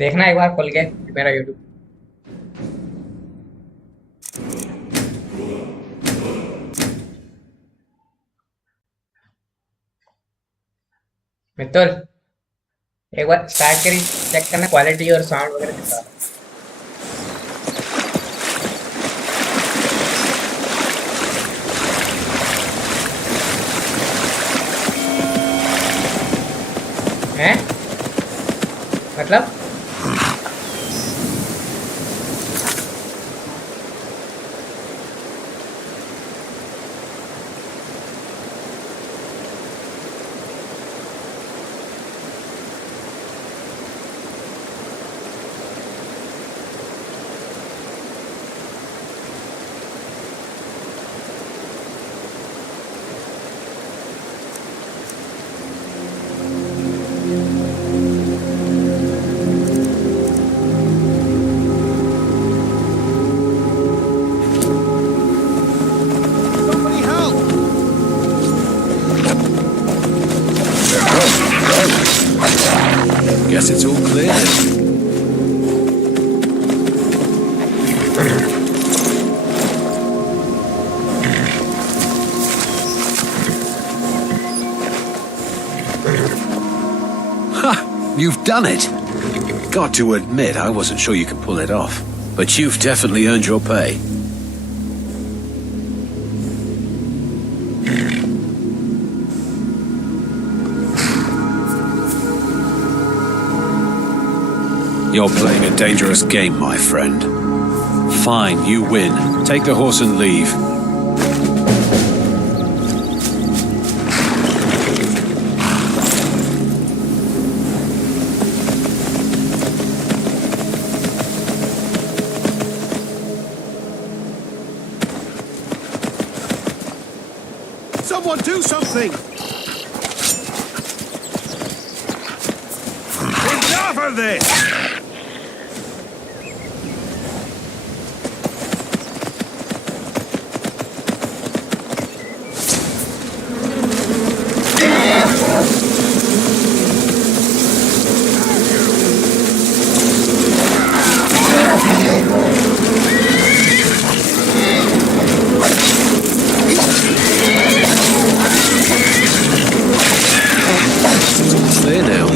देखना एक बार खोल के मेरा यूट्यूब। मित्तल एक बार स्टार्ट करी, चेक करना क्वालिटी और साउंड वगैरह कैसा है। हैं? मतलब Somebody help! Guess it's all clear. Ha! You've done it! Got to admit, I wasn't sure you could pull it off. But you've definitely earned your pay. You're playing a dangerous game, my friend. Fine, you win. Take the horse and leave. Someone do something! Enough of this! Clear now.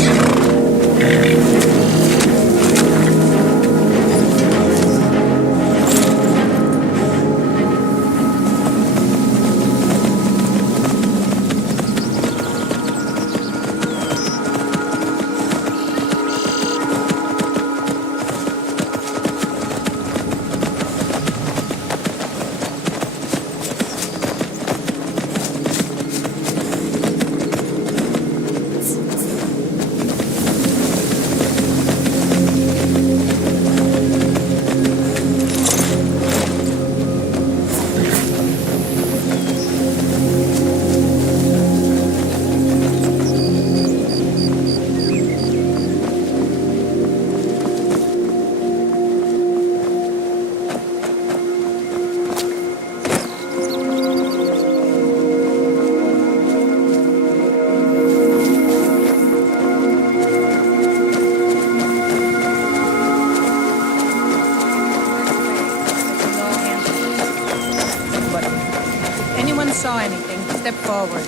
Saw anything, step forward.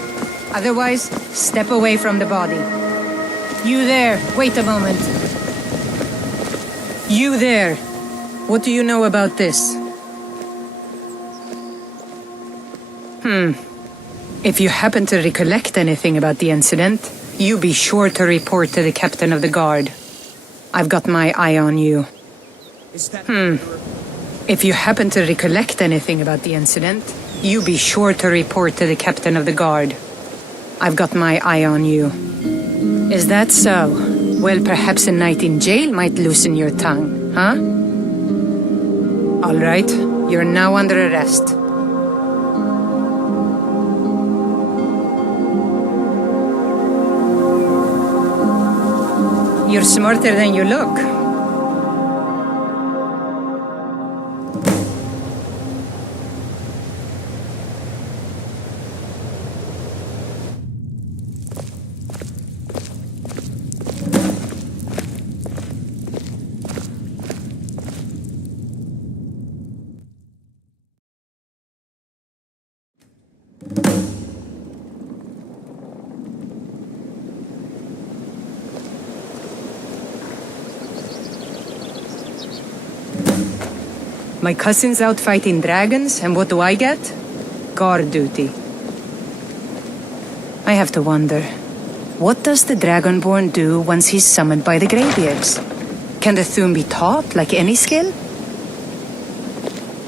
Otherwise, step away from the body. You there, wait a moment. You there, what do you know about this? If you happen to recollect anything about the incident, you be sure to report to the captain of the guard. I've got my eye on you. If you happen to recollect anything about the incident, you be sure to report to the captain of the guard. I've got my eye on you. Is that so? Well, perhaps a night in jail might loosen your tongue, huh? All right, you're now under arrest. You're smarter than you look. My cousin's out fighting dragons, and what do I get? Guard duty. I have to wonder, what does the Dragonborn do once he's summoned by the Greybeards? Can the Thune be taught like any skill?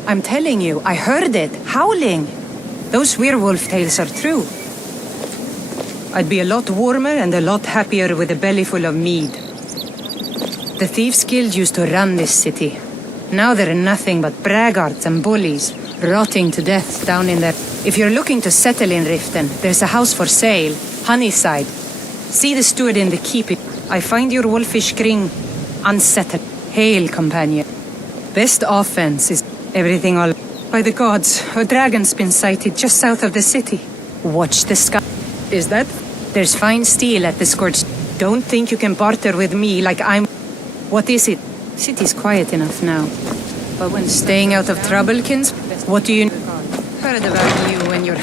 I'm telling you, I heard it, howling. Those werewolf tales are true. I'd be a lot warmer and a lot happier with a belly full of mead. The Thieves' Guild used to run this city. Now there are nothing but braggarts and bullies, rotting to death down in there. If you're looking to settle in Riften, there's a house for sale, Honeyside. See the steward in the keep. I find your wolfish gring unsettled. Hail, companion. Best offense is everything all... By the gods, a dragon's been sighted just south of the city. Watch the sky. Is that? There's fine steel at the scorched. Don't think you can barter with me like I'm... What is it? City's quiet enough now. But when staying out of troublekins, what do you... Heard about you when you're...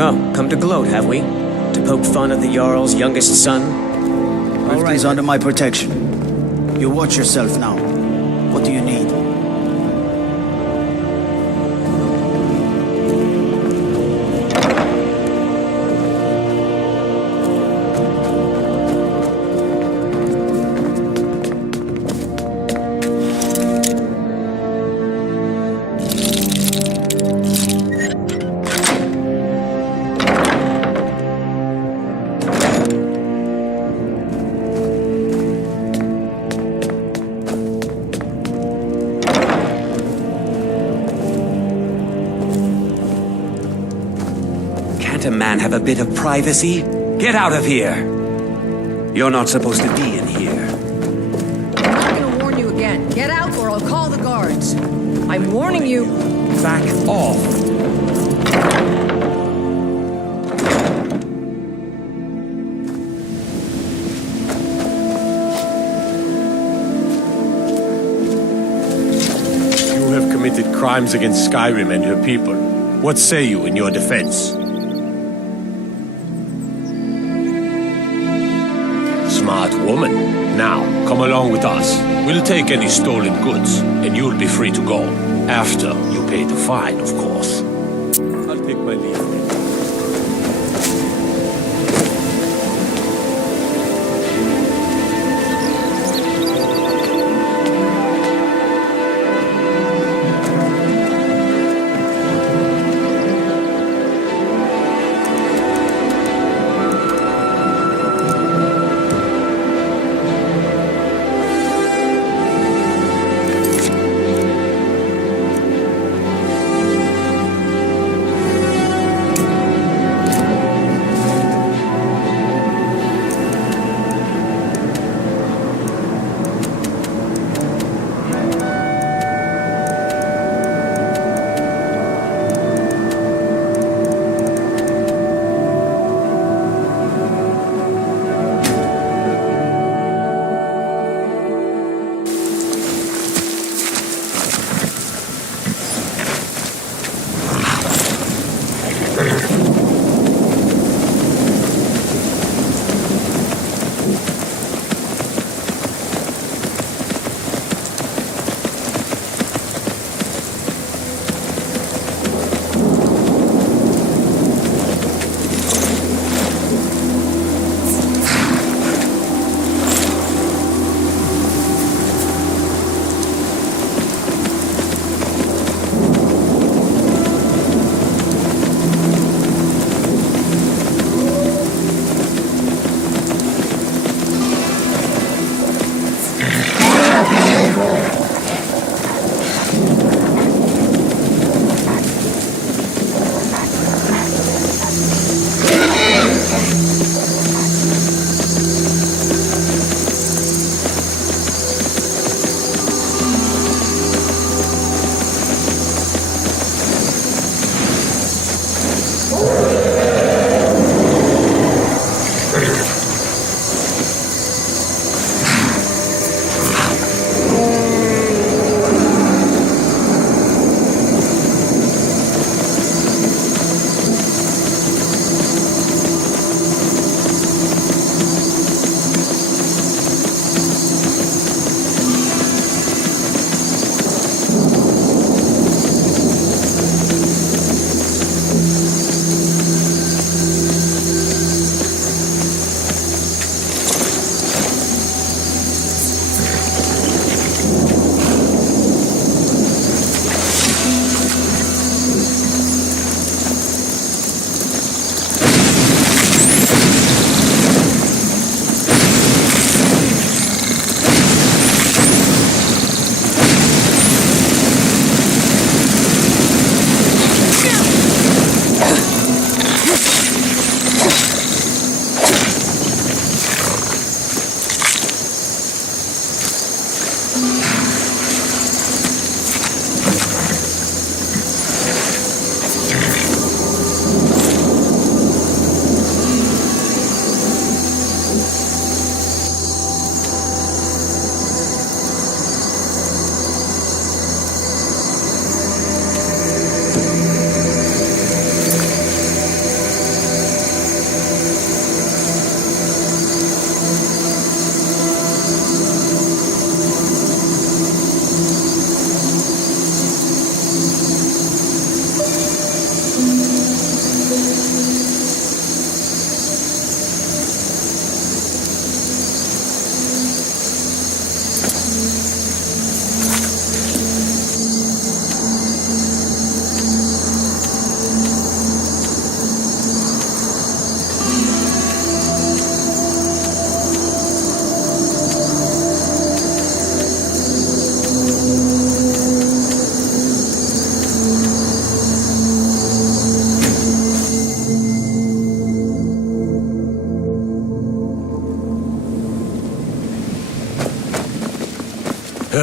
Oh, come to gloat, have we? To poke fun at the Jarl's youngest son? Riften's under my protection. You watch yourself now. What do you need? Can't a man have a bit of privacy? Get out of here! You're not supposed to be in here. I'm gonna warn you again. Get out or I'll call the guards. I'm warning you. Back off! You have committed crimes against Skyrim and her people. What say you in your defense? Smart woman. Now, come along with us. We'll take any stolen goods, and you'll be free to go. After you pay the fine, of course. I'll take my leave.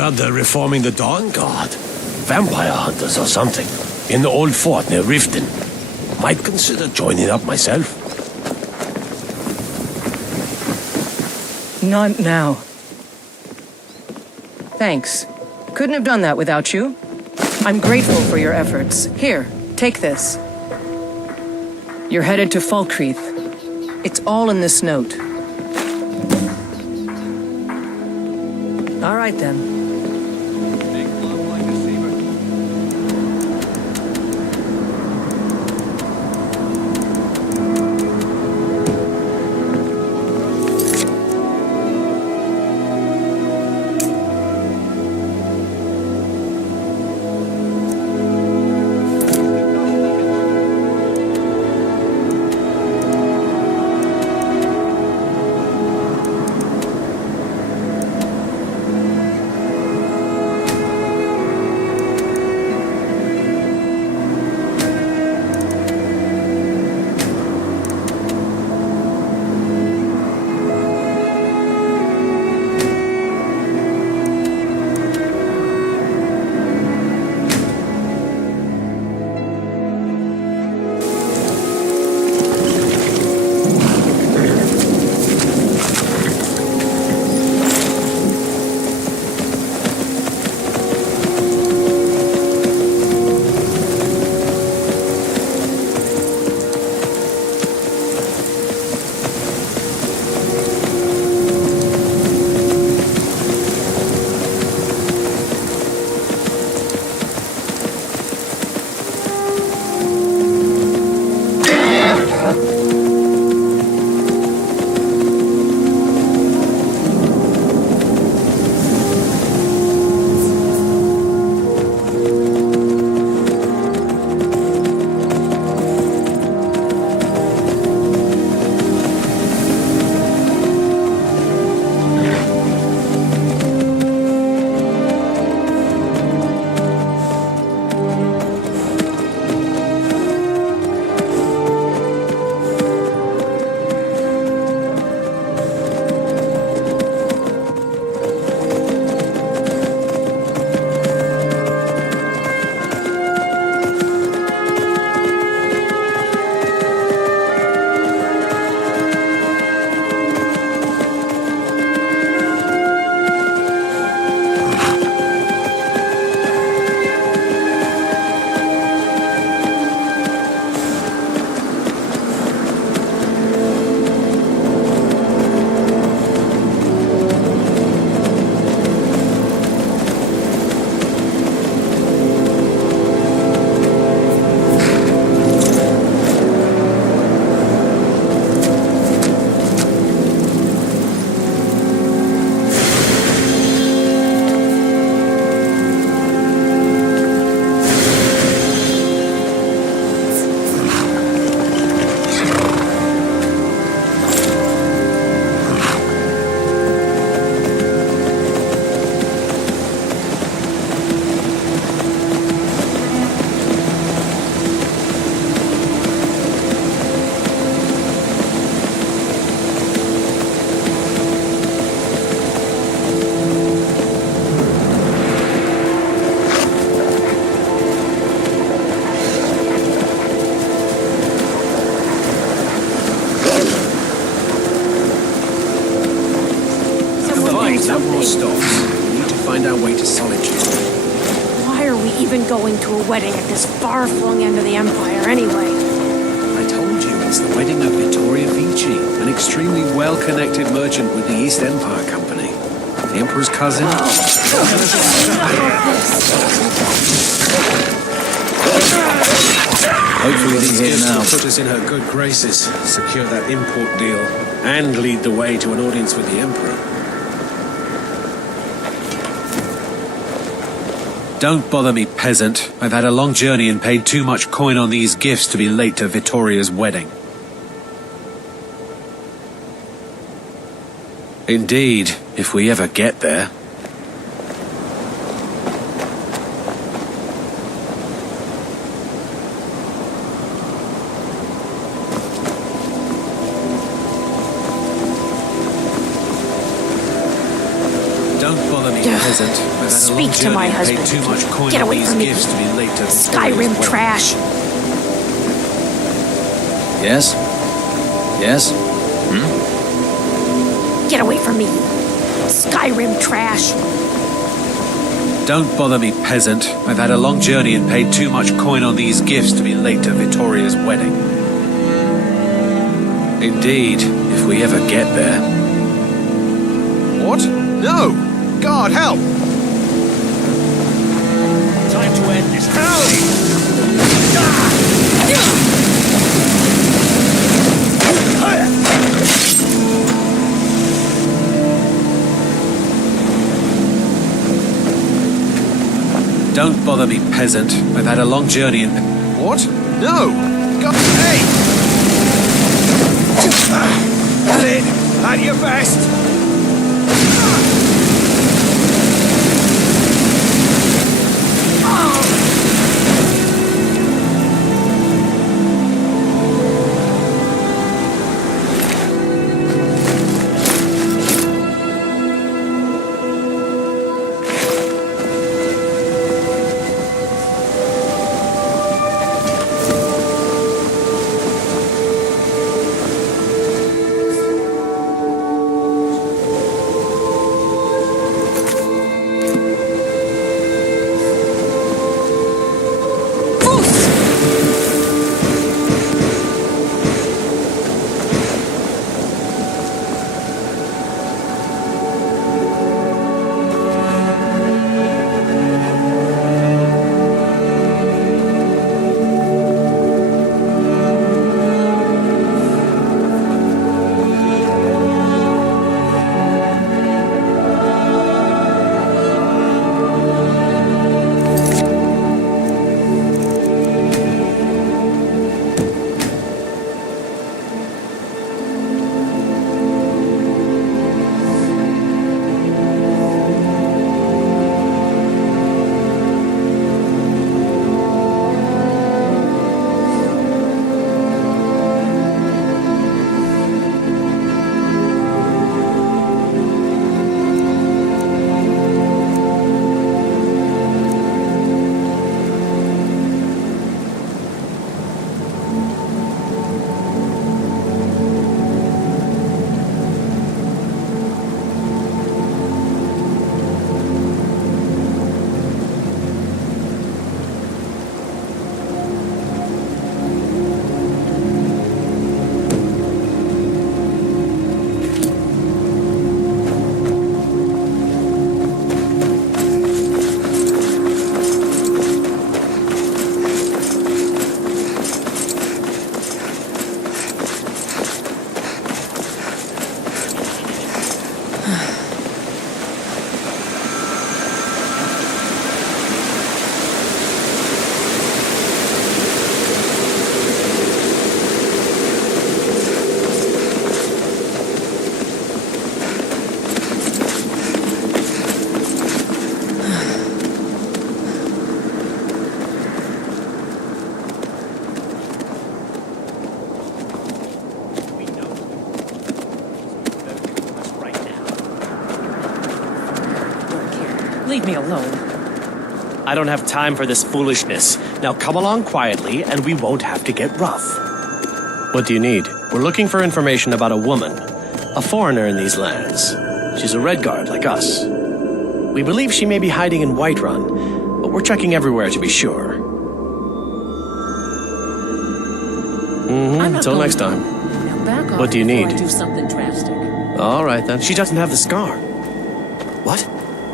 brother reforming the Dawn Guard. Vampire hunters or something. In the old fort near Riften. Might consider joining up myself. Not now. Thanks. Couldn't have done that without you. I'm grateful for your efforts. Here, take this. You're headed to Falkreath. It's all in this note. All right, then. Going to a wedding at this far-flung end of the Empire, anyway. I told you, it's the wedding of Vittoria Vici, an extremely well-connected merchant with the East Empire Company. The Emperor's cousin. Hopefully these gifts will put us in her good graces, secure that import deal, and lead the way to an audience with the Emperor. Don't bother me, peasant. I've had a long journey and paid too much coin on these gifts to be late to Vittoria's wedding. Indeed, if we ever get there. Don't bother me, peasant. Speak to my husband. Too much coin Get on away these from me. gifts to be late to Skyrim trash. Yes? Yes? Get away from me. Skyrim trash. Don't bother me, peasant. I've had a long journey and paid too much coin on these gifts to be late to Vittoria's wedding. Indeed, if we ever get there. What? No! God, help! Time to end this. Don't bother me, peasant. I've had a long journey and... What? No! God, hey! That's it! At your best! Leave me alone. I don't have time for this foolishness. Now come along quietly and we won't have to get rough. What do you need? We're looking for information about a woman, a foreigner in these lands. She's a Redguard like us. We believe she may be hiding in Whiterun, but we're checking everywhere to be sure. Until next time. Now back off What do you before need? I do something drastic. All right then. She doesn't have the scar. What?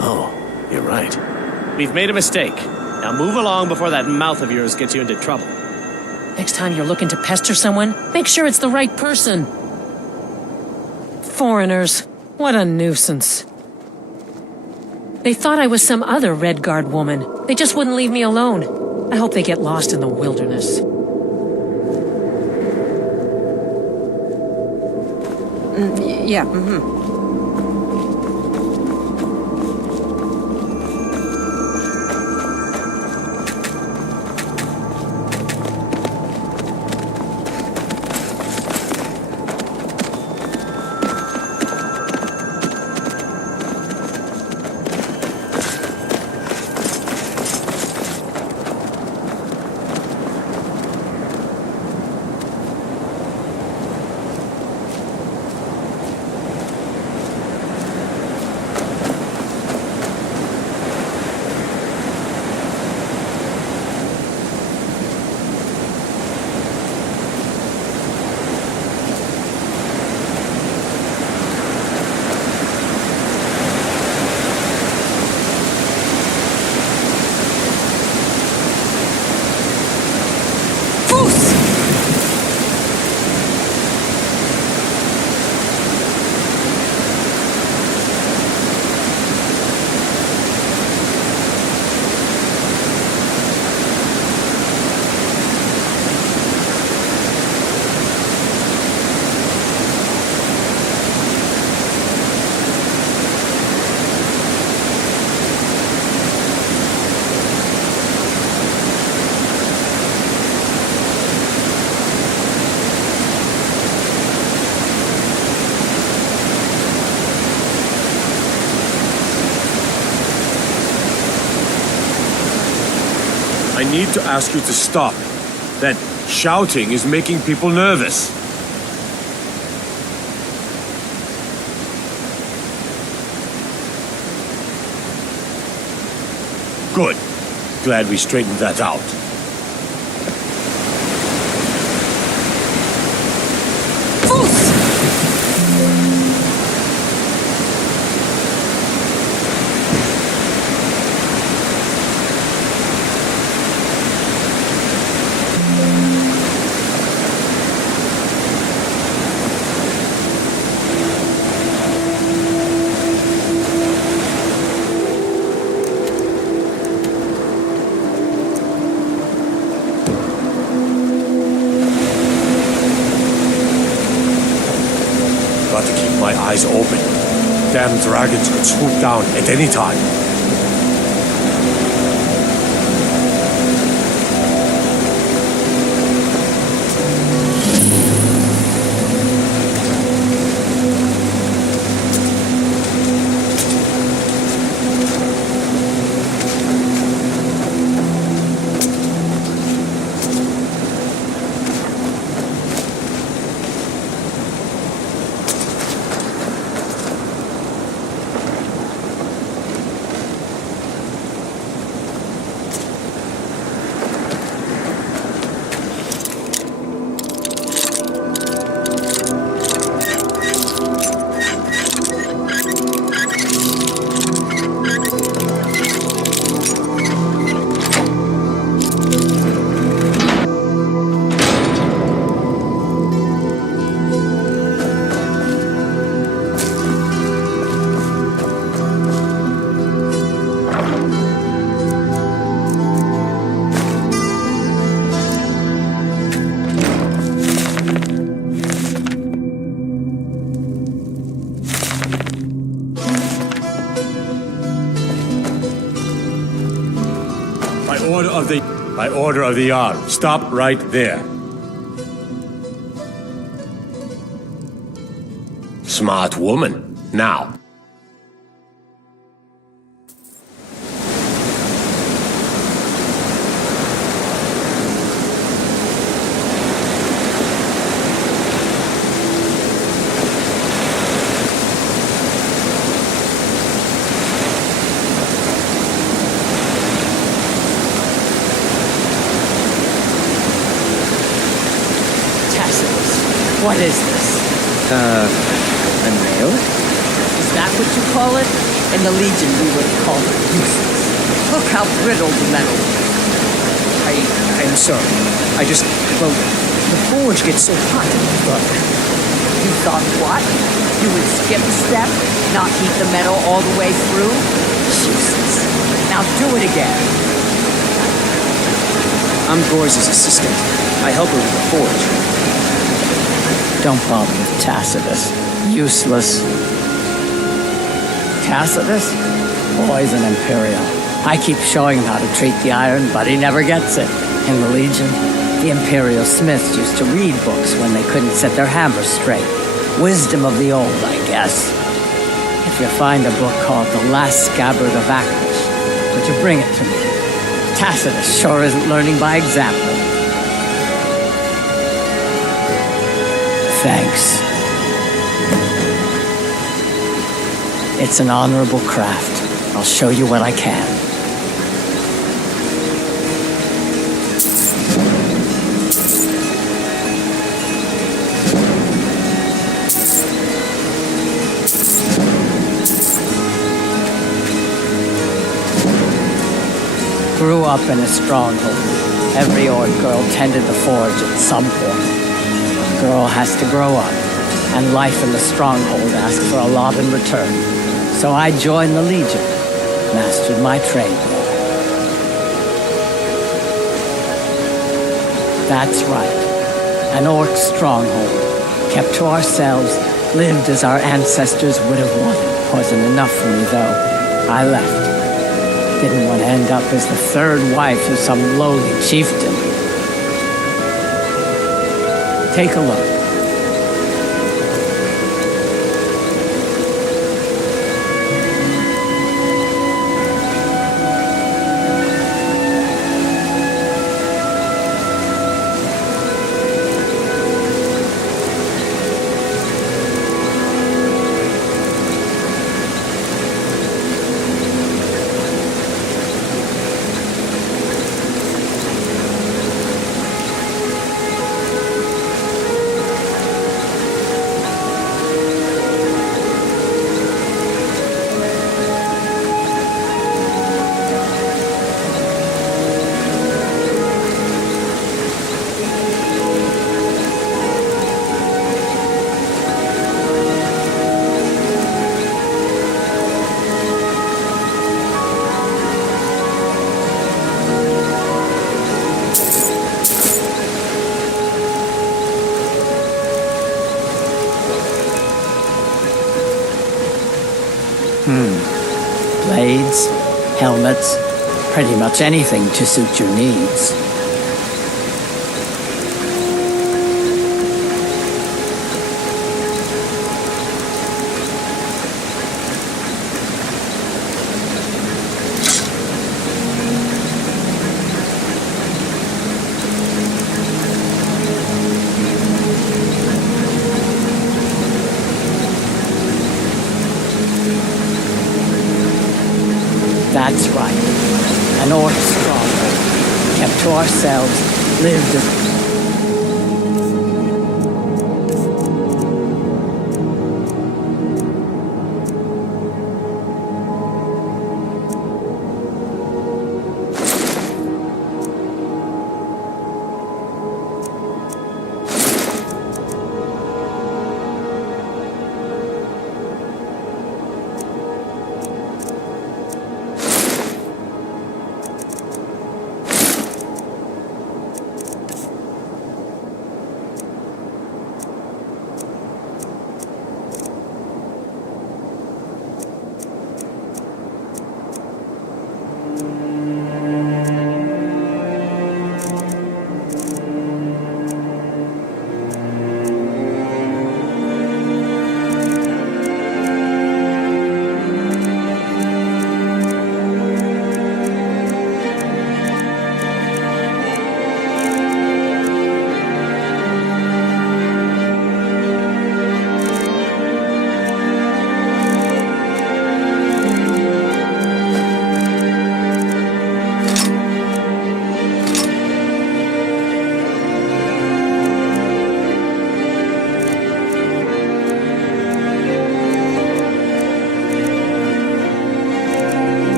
Oh, you're right. We've made a mistake. Now move along before that mouth of yours gets you into trouble. Next time you're looking to pester someone, make sure it's the right person. Foreigners. What a nuisance. They thought I was some other Redguard woman. They just wouldn't leave me alone. I hope they get lost in the wilderness. Yeah, I need to ask you to stop. That shouting is making people nervous. Good. Glad we straightened that out. Got to keep my eyes open. Damn dragons could swoop down at any time. By order of the Jarl. Stop right there. Smart woman. Now. What is this? A nail? Is that what you call it? In the Legion, we would have called it useless. Look how brittle the metal is. I'm sorry. Well, the forge gets so hot. You thought what? You would skip a step, not heat the metal all the way through? Useless. Now do it again. I'm Gore's assistant. I help her with the forge. Don't bother with Tacitus. Useless. Tacitus? Boy's an Imperial. I keep showing him how to treat the iron, but he never gets it. In the Legion, the Imperial smiths used to read books when they couldn't set their hammers straight. Wisdom of the old, I guess. If you find a book called The Last Scabbard of Actish, would you bring it to me? Tacitus sure isn't learning by example. Thanks. It's an honorable craft. I'll show you what I can. Grew up in a stronghold. Every Orc girl tended the forge at some point. Girl has to grow up, and life in the stronghold asks for a lot in return. So I joined the Legion, mastered my trade there. That's right, an Orc stronghold, kept to ourselves, lived as our ancestors would have wanted. Wasn't enough for me, though. I left. Didn't want to end up as the third wife of some lowly chieftain. Take a look. helmets, pretty much anything to suit your needs. That's right. An orc stronghold. Kept to ourselves, lived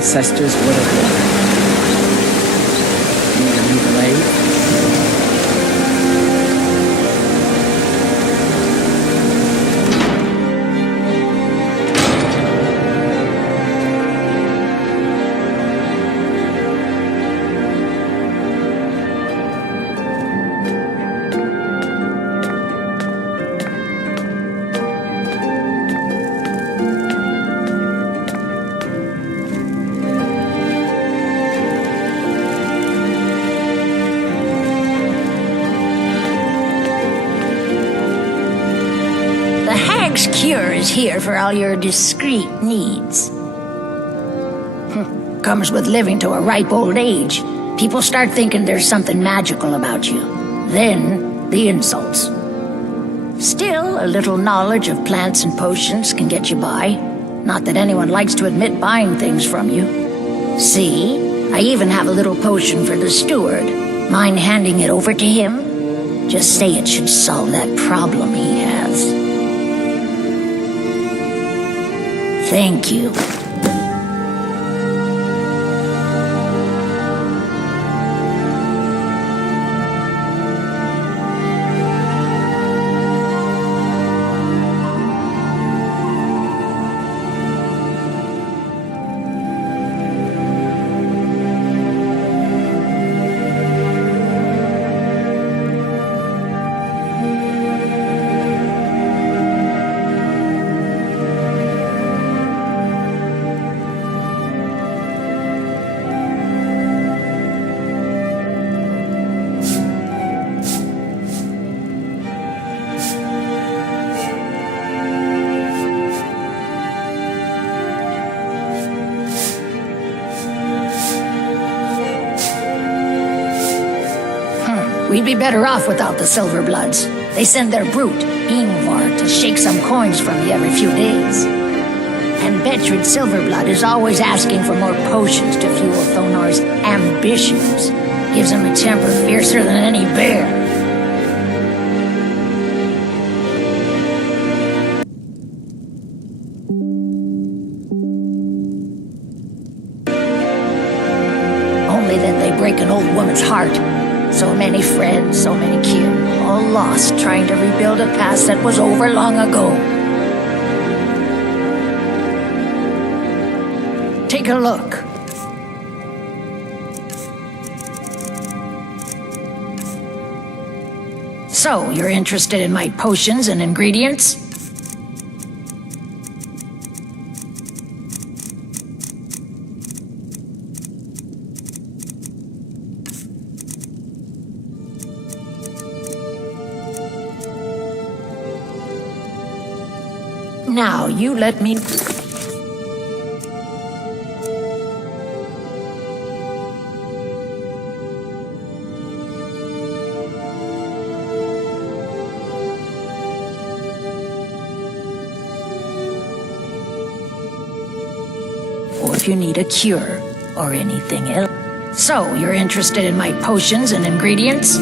ancestors would have been. Need a new blade? Cure is here for all your discreet needs. Comes with living to a ripe old age. People start thinking there's something magical about you. Then, the insults. Still, a little knowledge of plants and potions can get you by. Not that anyone likes to admit buying things from you. See, I even have a little potion for the steward. Mind handing it over to him? Just say it should solve that problem he has. Thank you. We'd be better off without the Silverbloods. They send their brute, Ingvar, to shake some coins from you every few days. And Betrid Silverblood is always asking for more potions to fuel Thonar's ambitions. Gives him a temper fiercer than any bear. Only then they break an old woman's heart. So many friends, so many kin, all lost trying to rebuild a past that was over long ago. Take a look. So, you're interested in my potions and ingredients? Now, you let me... Or if you need a cure, or anything else. So, you're interested in my potions and ingredients?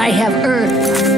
I have herbs.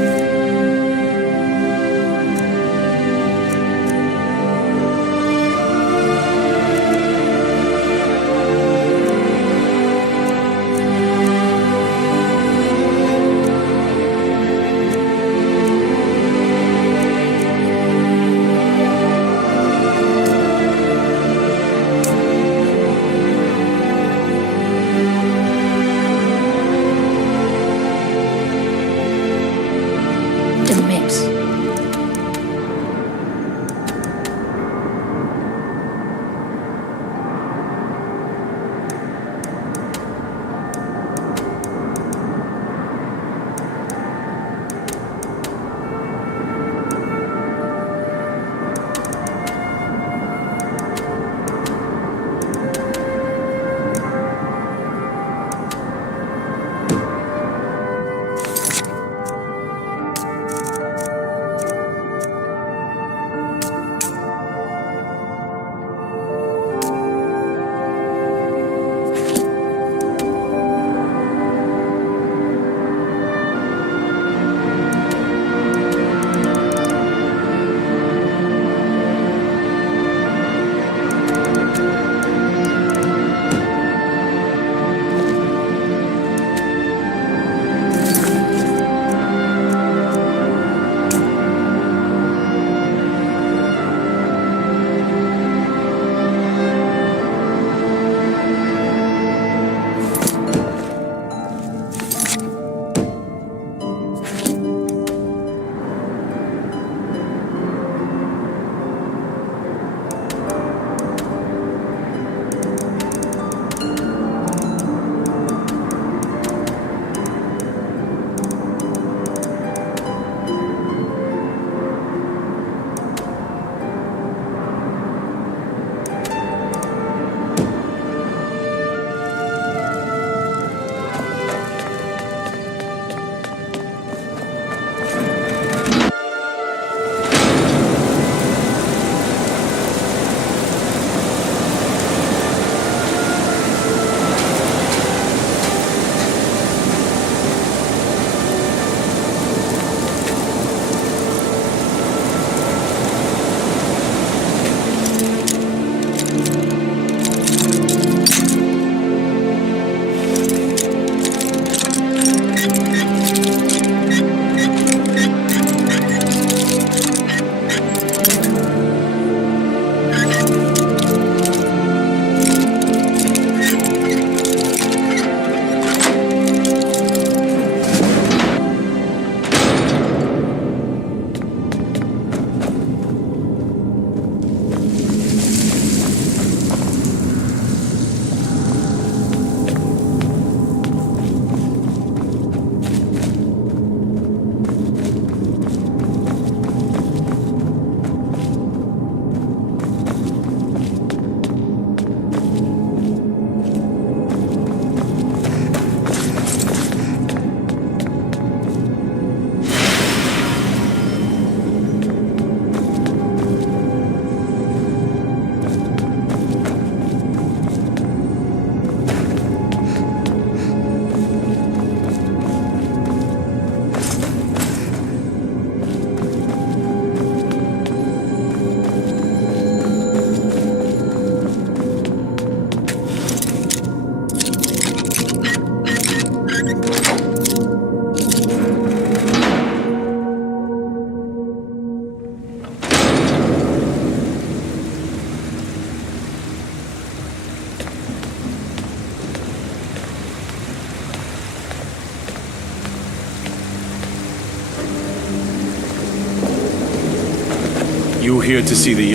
you here to see the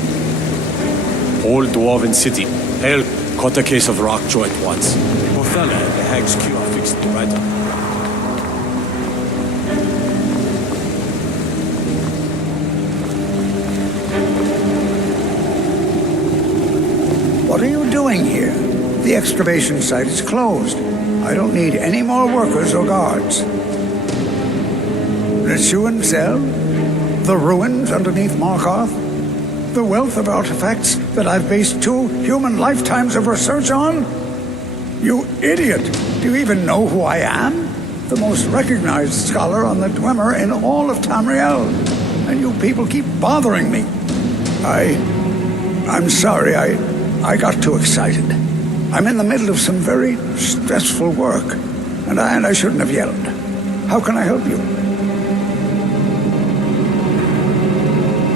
old dwarven city? Hell, caught a case of rock joint once. Poor fella had the hag's cure fixed right up. What are you doing here? The excavation site is closed. I don't need any more workers or guards. Neshuan Cell? The ruins underneath Markarth? The wealth of artifacts that I've based 2 human lifetimes of research on? You idiot! Do you even know who I am? The most recognized scholar on the Dwemer in all of Tamriel. And you people keep bothering me. I'm sorry, I got too excited. I'm in the middle of some very stressful work, and I shouldn't have yelled. How can I help you?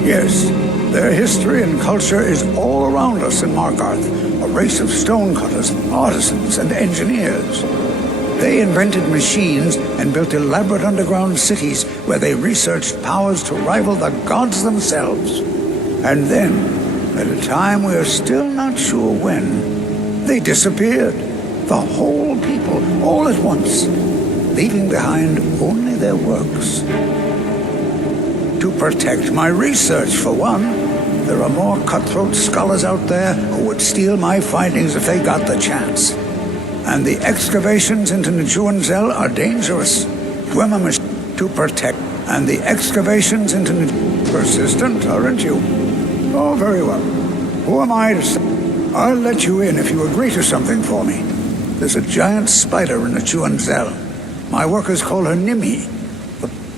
Yes, their history and culture is all around us in Markarth, a race of stonecutters, artisans, and engineers. They invented machines and built elaborate underground cities where they researched powers to rival the gods themselves. And then, at a time we are still not sure when, they disappeared. The whole people, all at once, leaving behind only their works. To protect my research, for one. There are more cutthroat scholars out there who would steal my findings if they got the chance. And the excavations into Neshuan Cell are dangerous. Dwemer to protect. And the excavations into persistent, aren't you? Oh, very well. Who am I to say? I'll let you in if you agree to something for me. There's a giant spider in Neshuan Cell. My workers call her Nimhi.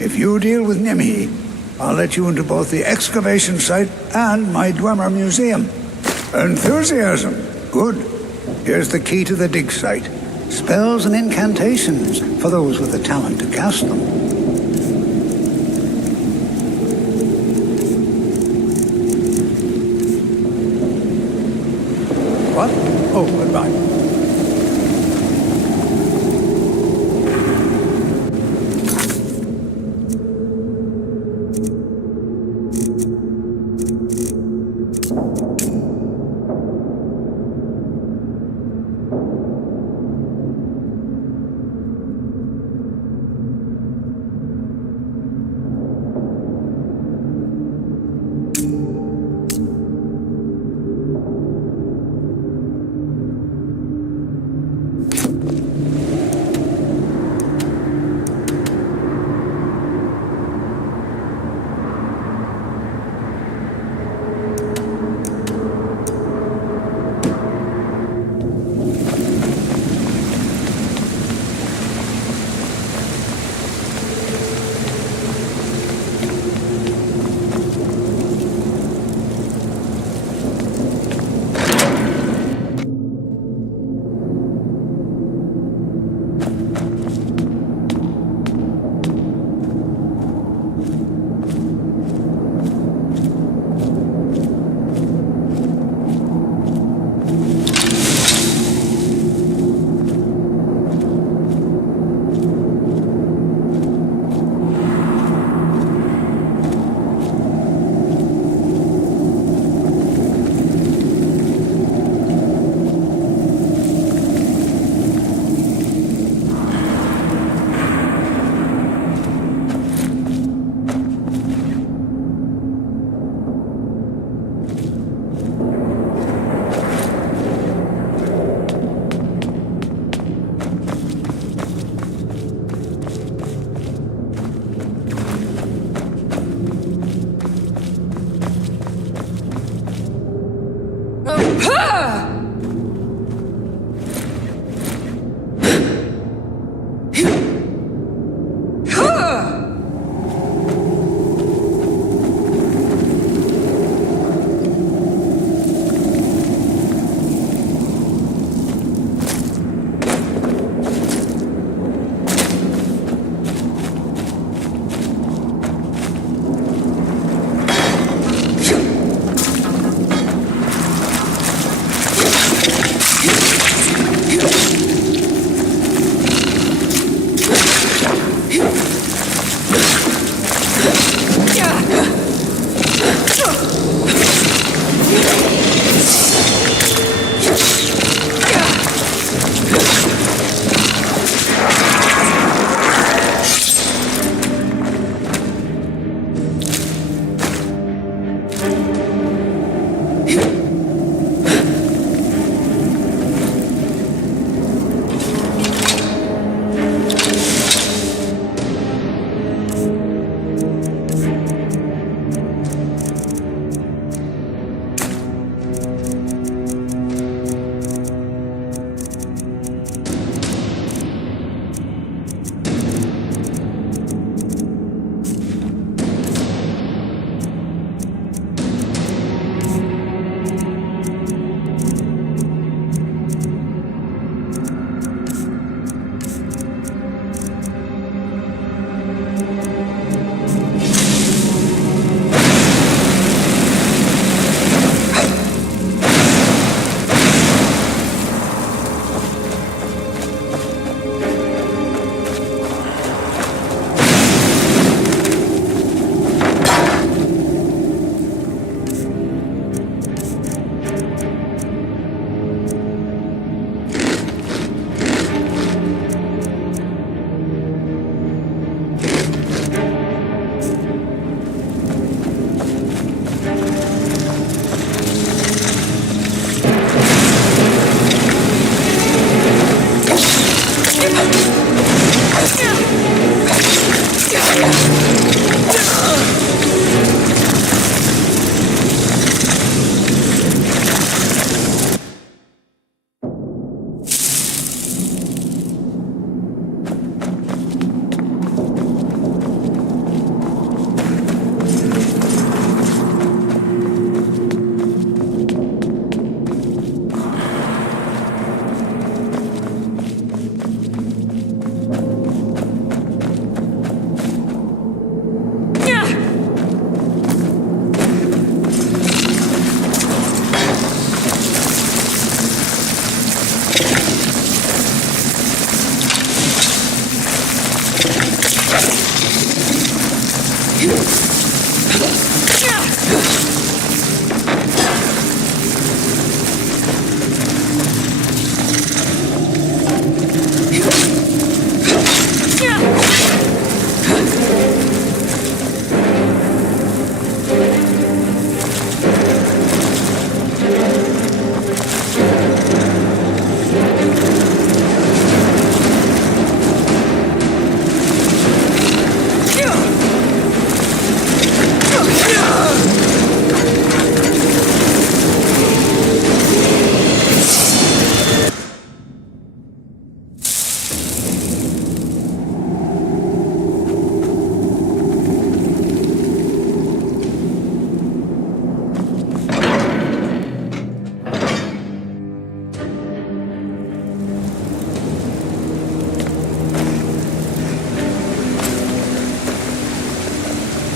If you deal with Nimhi, I'll let you into both the excavation site and my Dwemer museum. Enthusiasm. Good. Here's the key to the dig site. Spells and incantations for those with the talent to cast them. What? Oh, goodbye.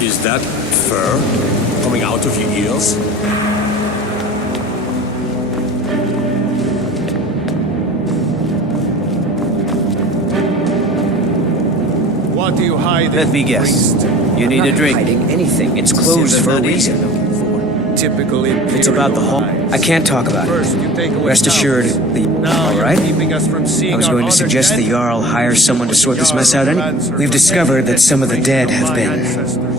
Is that fur coming out of your ears? What do you hide? Let me guess. You need a drink. Hiding anything. It's closed for a reason. Typical It's about the hall. I can't talk about it. Rest assured, all right? I was going to suggest the Jarl hire someone to sort this mess out anyway. We've discovered that some of the dead have been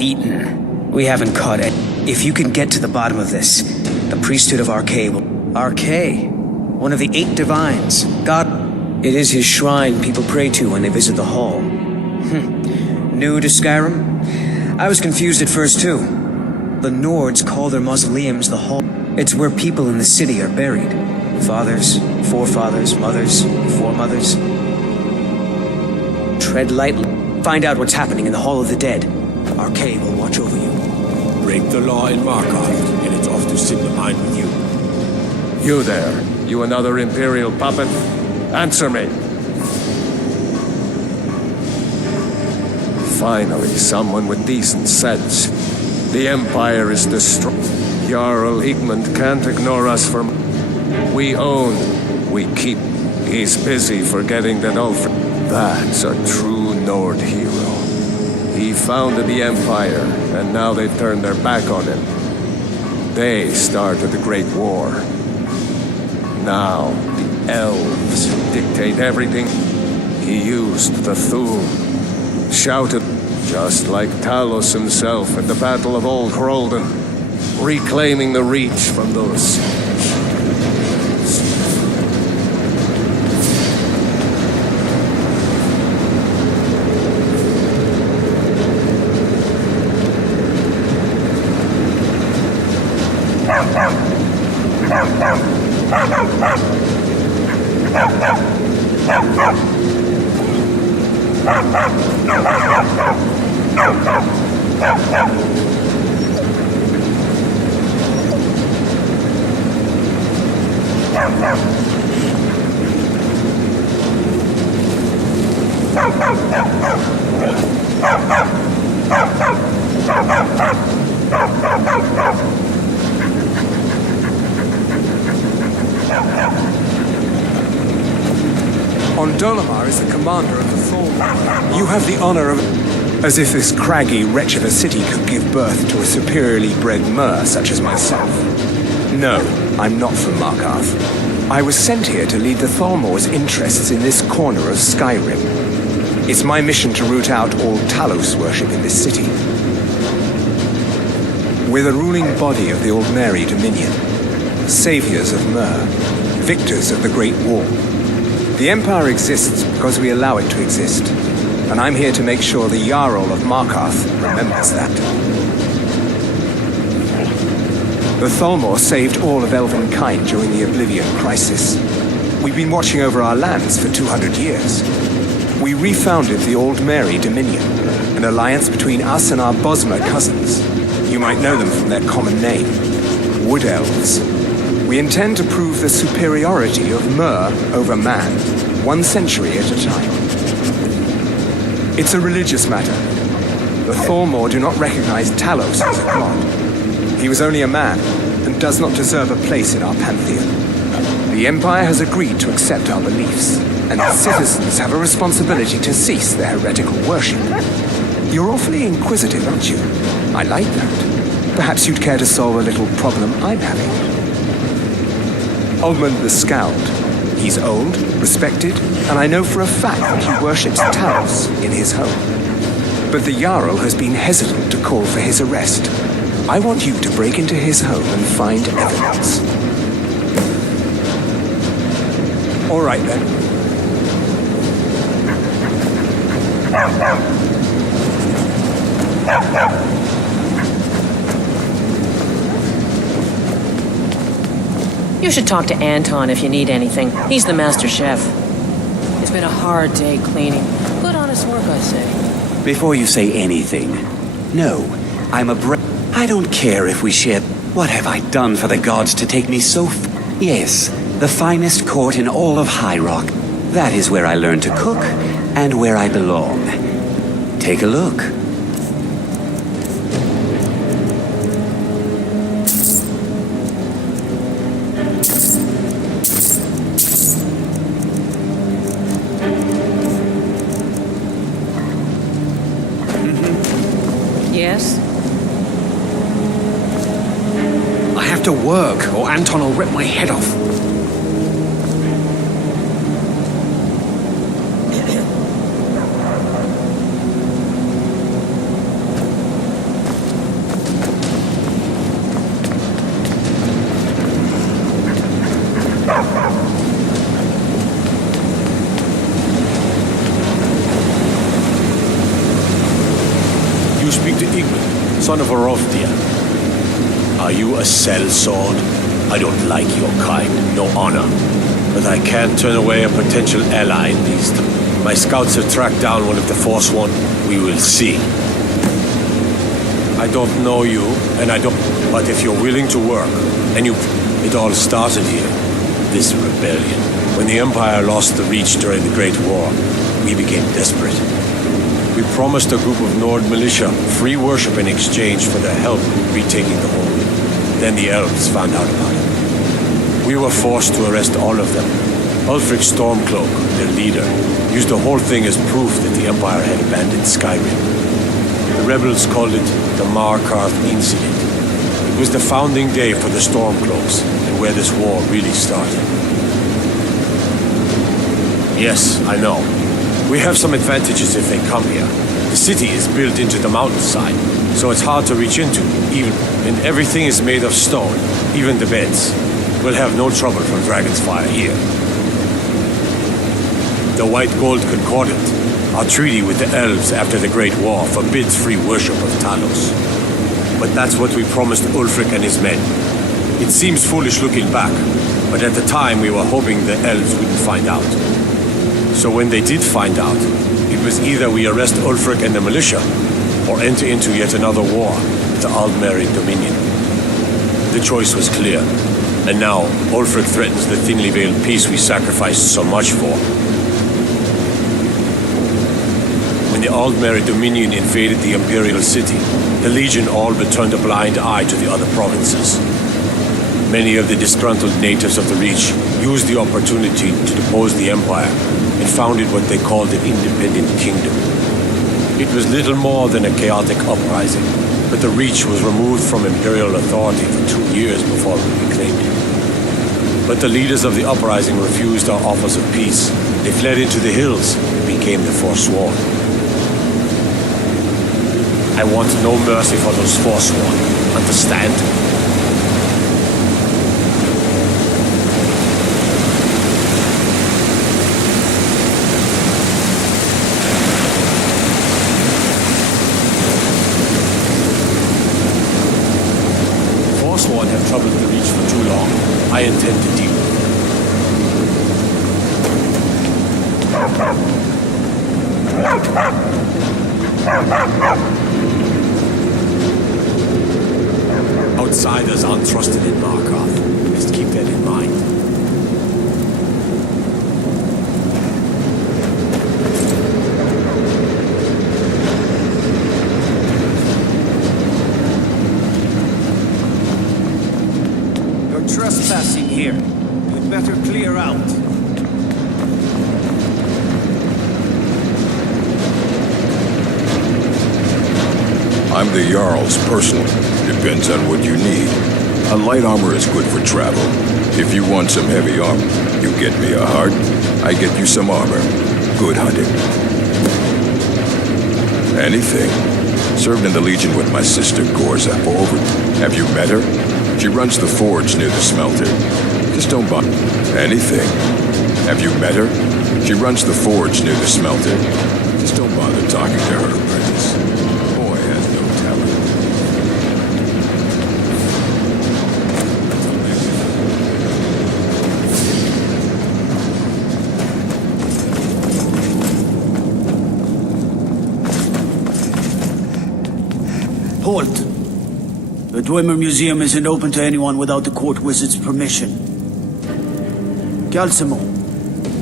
eaten. We haven't caught it. If you can get to the bottom of this, the priesthood of Arkay will... Arkay? One of the 8 divines. God... It is his shrine people pray to when they visit the hall. New to Skyrim? I was confused at first, too. The Nords call their mausoleums the hall. It's where people in the city are buried. Fathers, forefathers, mothers, foremothers. Tread lightly. Find out what's happening in the Hall of the Dead. Arkay will watch over you. Break the law in Markarth, and it's off to sit behind with you. You there. You another Imperial puppet? Answer me. Finally, someone with decent sense. The Empire is destroyed. Jarl Igmund can't ignore us for... We own, we keep. He's busy forgetting that Ulfric. That's a true Nord hero. He founded the Empire, and now they've turned their back on him. They started the Great War. Now, the elves dictate everything. He used the Thule, shouted just like Talos himself at the Battle of Old Hroldan, reclaiming the Reach from those. On Dolomar is the commander of the Thorn. You have the honor of... As if this craggy wretch of a city could give birth to a superiorly bred mer such as myself. No, I'm not from Markarth. I was sent here to lead the Thalmor's interests in this corner of Skyrim. It's my mission to root out all Talos worship in this city. We're the ruling body of the Old Mary Dominion, saviors of Mer, victors of the Great War. The Empire exists because we allow it to exist, and I'm here to make sure the Jarl of Markarth remembers that. The Thalmor saved all of Elvenkind during the Oblivion Crisis. We've been watching over our lands for 200 years. We refounded the Old Mary Dominion, an alliance between us and our Bosmer cousins. You might know them from their common name, Wood Elves. We intend to prove the superiority of Mer over man, 1 century at a time. It's a religious matter. The Thalmor do not recognize Talos as a god. He was only a man, and does not deserve a place in our pantheon. The Empire has agreed to accept our beliefs, and its citizens have a responsibility to cease their heretical worship. You're awfully inquisitive, aren't you? I like that. Perhaps you'd care to solve a little problem I'm having. Ogmund the Scowled. He's old, respected, and I know for a fact that he worships Talos in his home. But the Jarl has been hesitant to call for his arrest. I want you to break into his home and find evidence. All right, then. You should talk to Anton if you need anything. He's the master chef. It's been a hard day cleaning. Good honest work, I say. Before you say anything, no, I'm a I don't care if we share. What have I done for the gods to take me so Yes, the finest court in all of High Rock. That is where I learned to cook, and where I belong. Take a look. Yes? I have to work, or Anton will rip my head off. You speak to Igmund, son of Arovdia. Are you a sellsword? I don't like your kind, no honor. But I can't turn away a potential ally in these times. My scouts have tracked down one of the Forsworn. We will see. I don't know you, and I don't... But if you're willing to work, and you... It all started here. This rebellion. When the Empire lost the Reach during the Great War, we became desperate. We promised a group of Nord militia free worship in exchange for their help retaking the hold. Then the elves found out about it. We were forced to arrest all of them. Ulfric Stormcloak, their leader, used the whole thing as proof that the Empire had abandoned Skyrim. The rebels called it the Markarth Incident. It was the founding day for the Stormcloaks, and where this war really started. Yes, I know. We have some advantages if they come here. The city is built into the mountainside, so it's hard to reach into, and everything is made of stone, even the beds. We'll have no trouble from Dragon's Fire here. The White Gold Concordant, our treaty with the elves after the Great War, forbids free worship of Talos. But that's what we promised Ulfric and his men. It seems foolish looking back, but at the time we were hoping the elves wouldn't find out. So when they did find out, it was either we arrest Ulfric and the militia, or enter into yet another war with the Aldmeri Dominion. The choice was clear, and now Ulfric threatens the thinly veiled peace we sacrificed so much for. When the Aldmeri Dominion invaded the Imperial City, the Legion all but turned a blind eye to the other provinces. Many of the disgruntled natives of the Reach used the opportunity to depose the Empire and founded what they called an independent kingdom. It was little more than a chaotic uprising, but the Reach was removed from Imperial authority for 2 years before we reclaimed it. But the leaders of the uprising refused our offers of peace. They fled into the hills and became the Forsworn. I want no mercy for those Forsworn. Understand? Forsworn have troubled the Reach for too long. I intend to deal with them. Outsiders aren't trusted in Markarth. Just keep that in mind. You're trespassing here. You'd better clear out. I'm the Jarl's personal. Depends on what you need. A light armor is good for travel. If you want some heavy armor, you get me a heart, I get you some armor. Good hunting. Anything. Served in the Legion with my sister Gorza. Over. Have you met her? She runs the forge near the smelter. Just don't bother. Anything. Have you met her? She runs the forge near the smelter. Just don't bother talking to her, apprentice. Boy has no talent. Halt! The Dwemer Museum isn't open to anyone without the court wizard's permission. Calcimo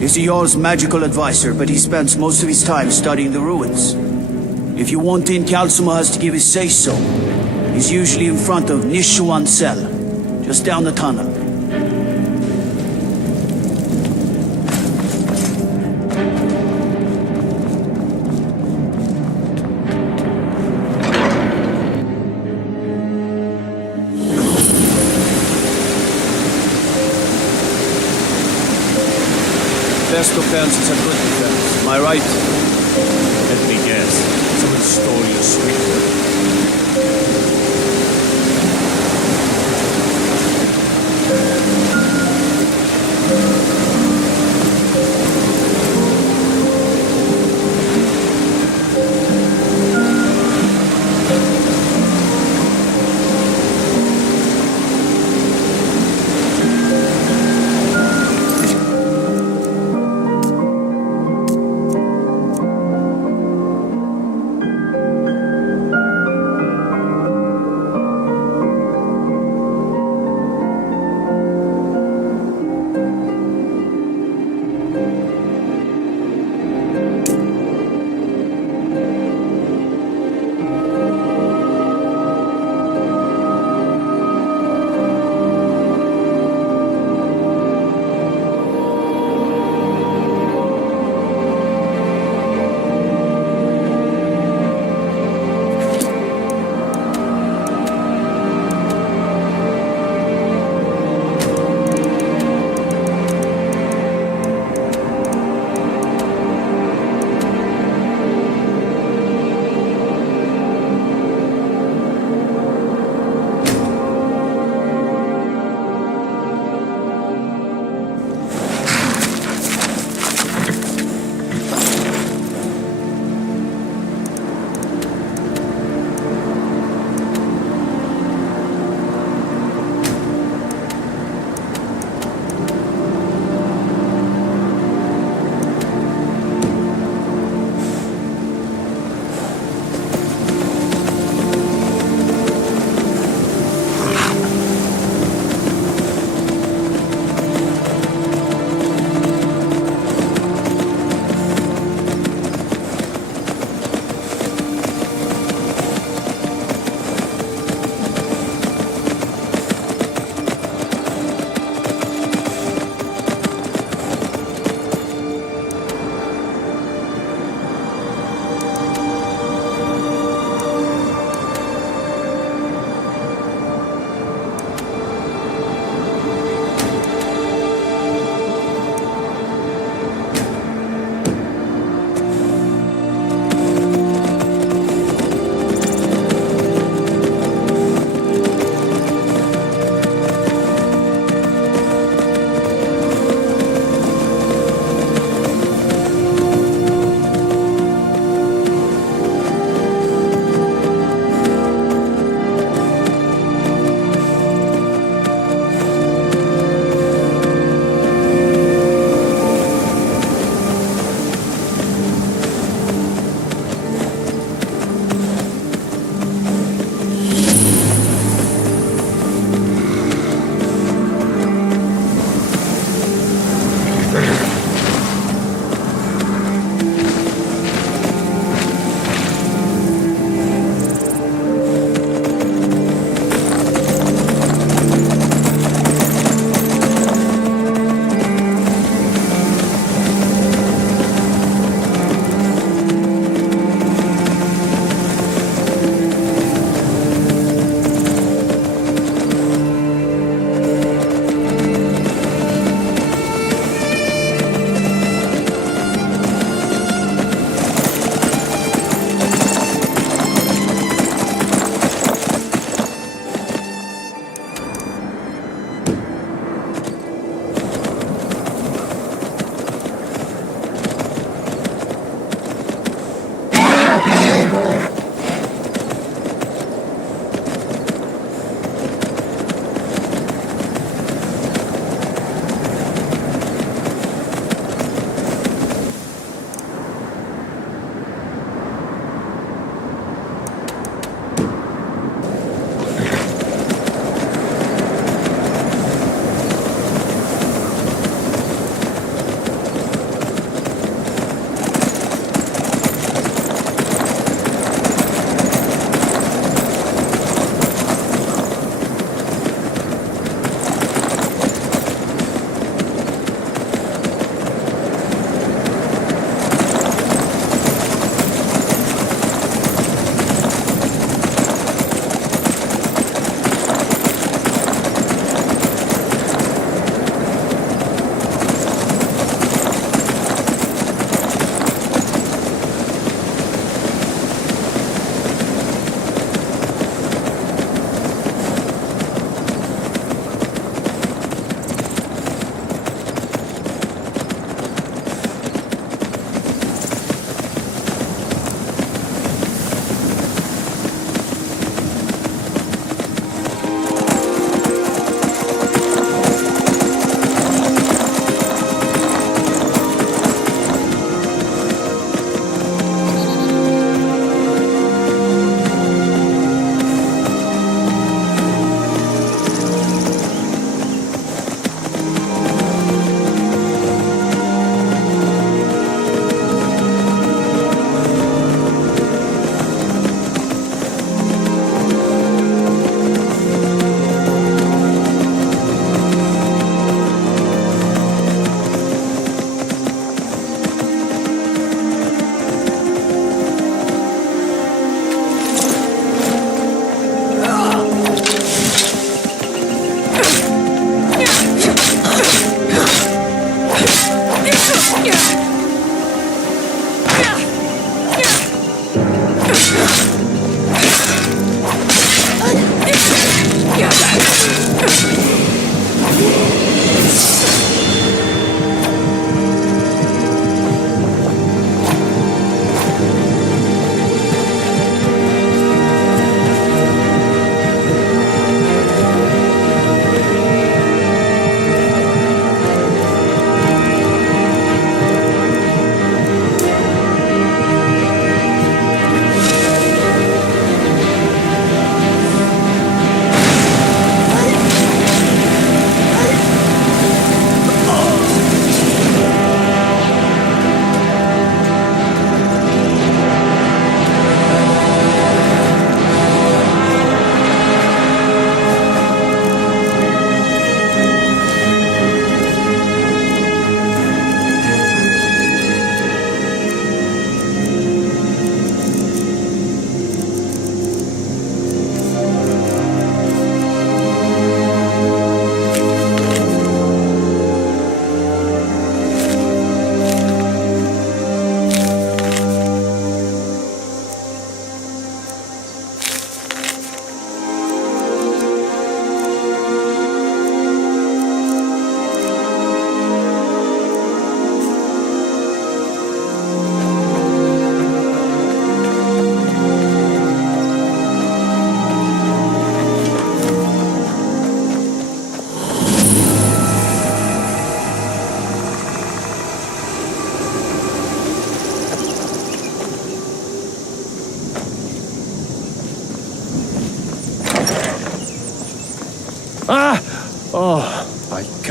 is the Jarl's magical advisor, but he spends most of his time studying the ruins. If you want in, Calcimo has to give his say-so. He's usually in front of Nishuan Cell, just down the tunnel. Best defense is a good defense. Am I right? Let me guess. Someone stole your sweet word.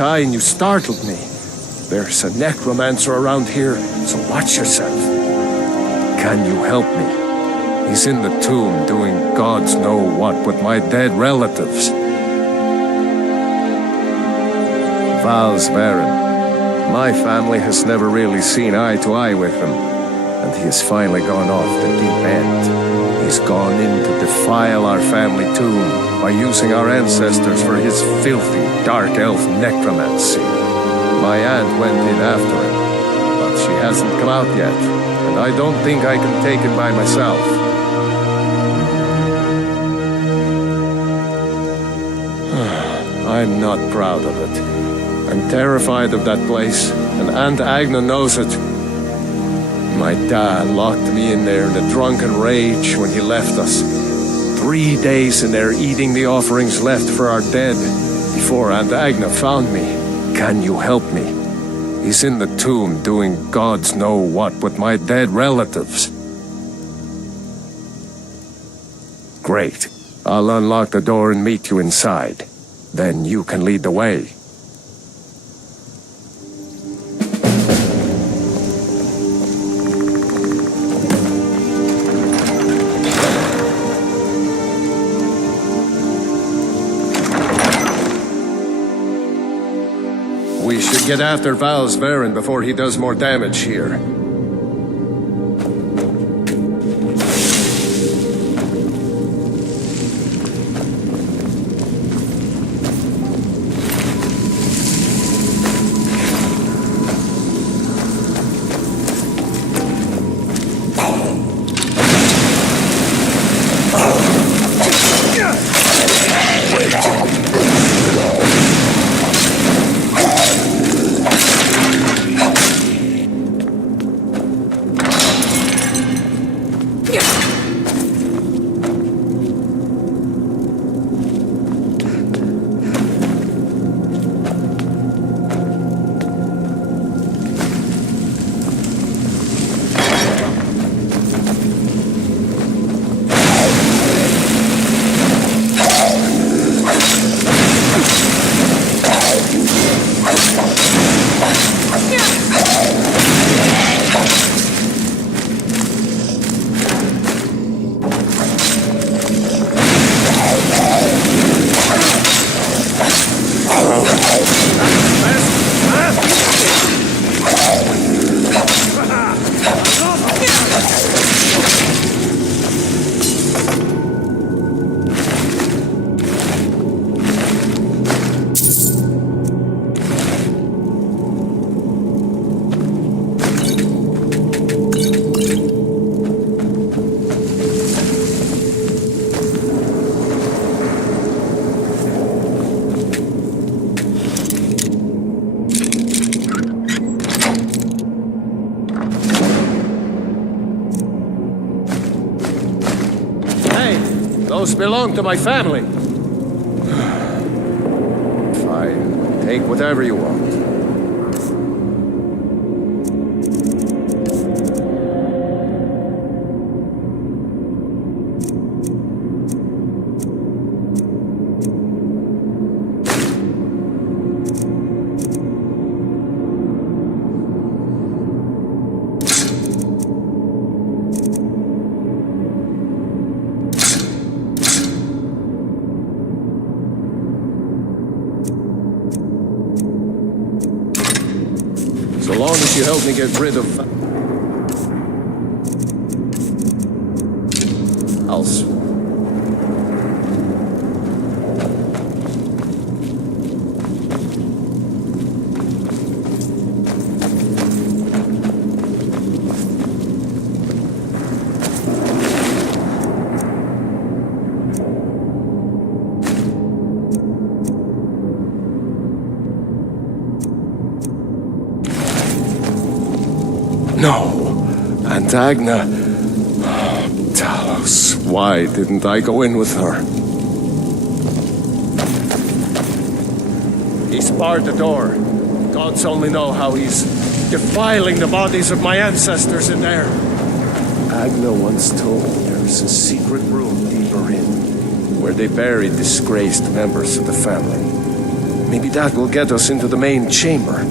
sky and you startled me. There's a necromancer around here, so watch yourself. Can you help me? He's in the tomb doing gods know what with my dead relatives. Val's Baron. My family has never really seen eye to eye with him, and he has finally gone off the deep end. He's gone in to defile our family tomb by using our ancestors for his filthy, dark elf necromancy. My aunt went in after him, but she hasn't come out yet, and I don't think I can take it by myself. I'm not proud of it. I'm terrified of that place, and Aunt Agna knows it. My dad locked me in there in a drunken rage when he left us. 3 days in there eating the offerings left for our dead before Aunt Agna found me. Can you help me? He's in the tomb doing gods know what with my dead relatives. Great. I'll unlock the door and meet you inside. Then you can lead the way. We should get after Val's Baron before he does more damage here. Those belong to my family. Fine. Take whatever you want. So long as you help me get rid of... No, Aunt Agna. Talos, why didn't I go in with her? He's barred the door. Gods only know how he's defiling the bodies of my ancestors in there. Agna once told me there's a secret room deeper in, where they buried disgraced members of the family. Maybe that will get us into the main chamber.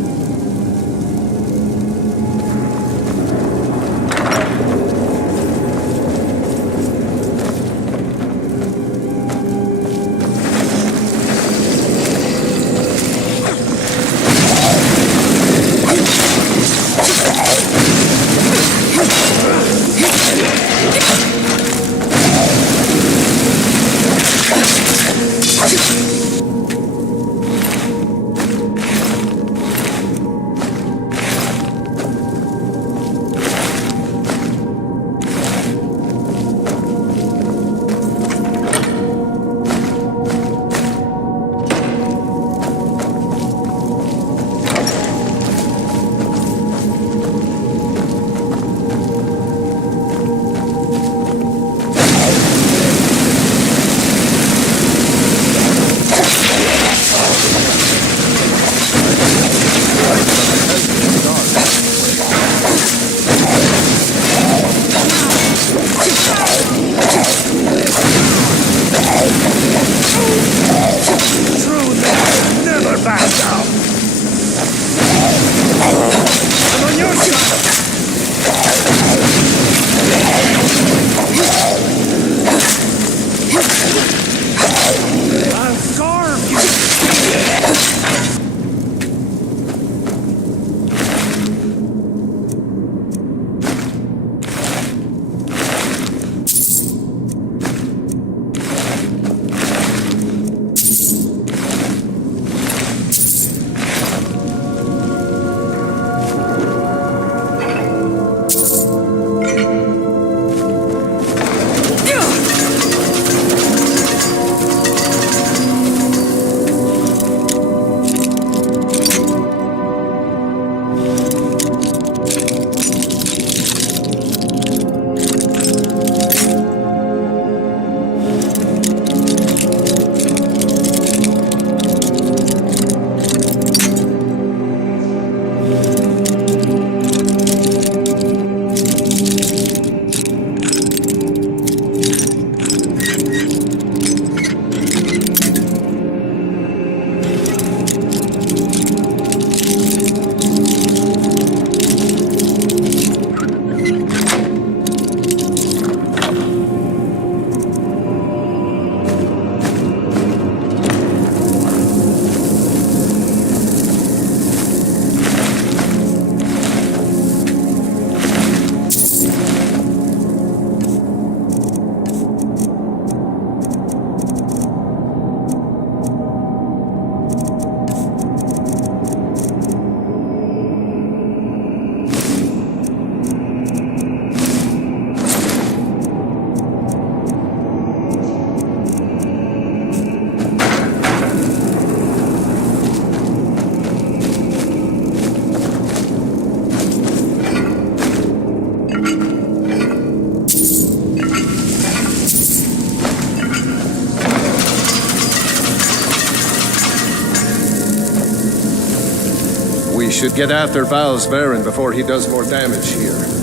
We should get after Val's Baron before he does more damage here.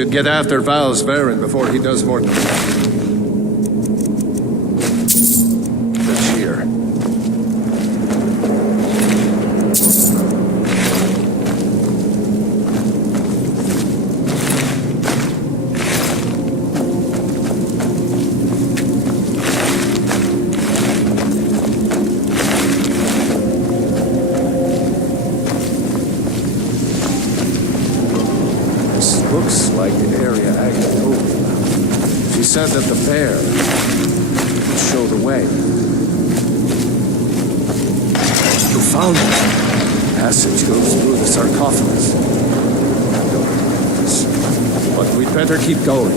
should get after Val's Varen before he does more. The cheer. Looks like the area Agnes told me about. She said that the bear would show the way. You found it. Passage goes through the sarcophagus. But we'd better keep going.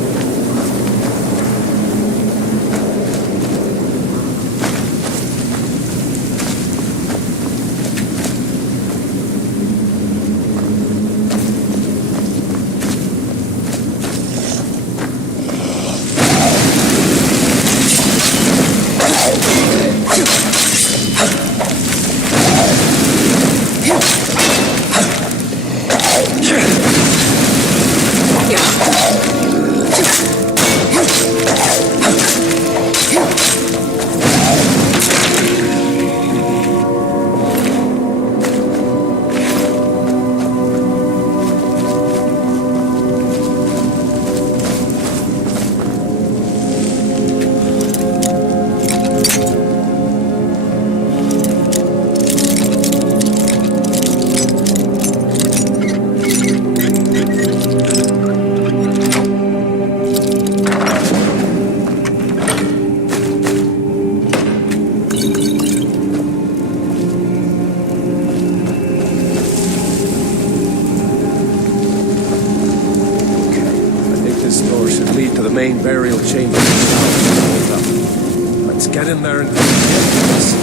Main burial chamber. Let's get in there and get this.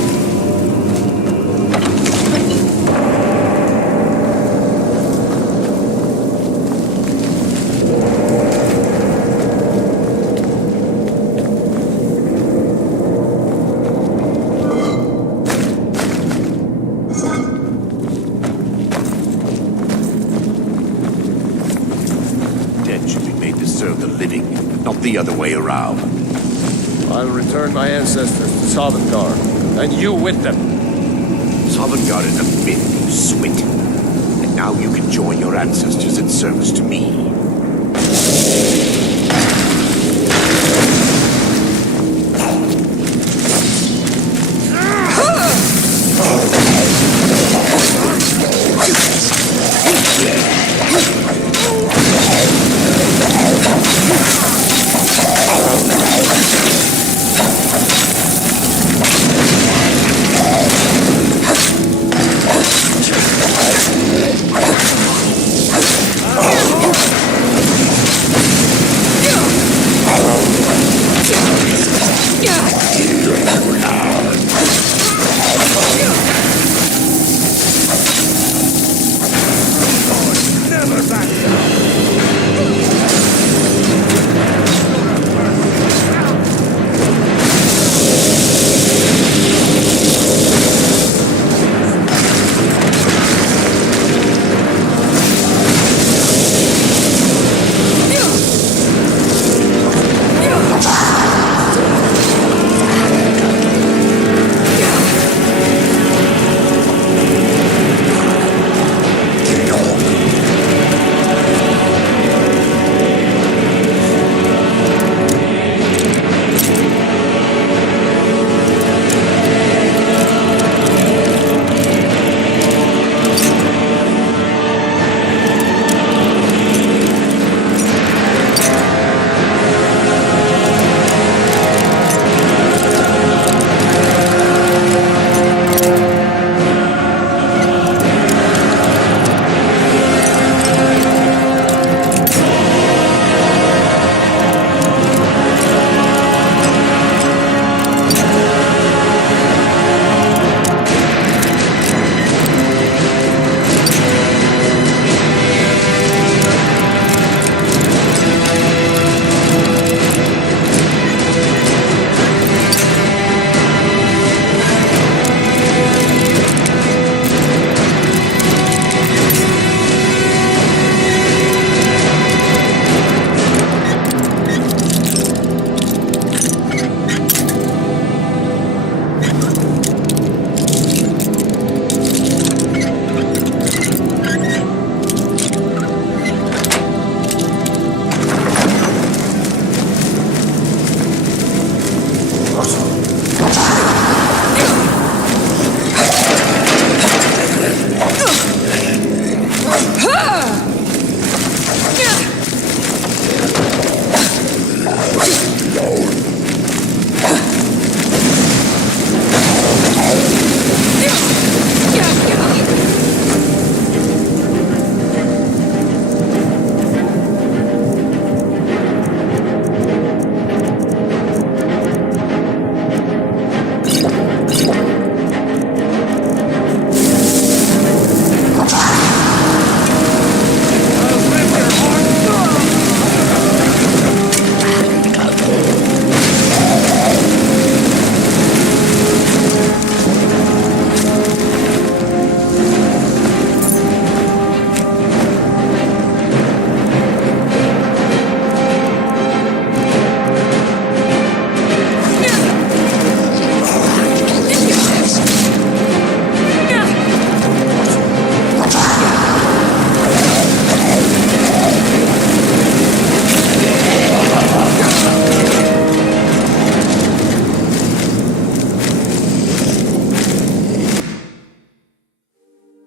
Dead should be made to serve the living, not the other way around. I'll return my ancestors to Sovngarde, and you with them. Sovngarde is a myth, you swit. And now you can join your ancestors in service to me.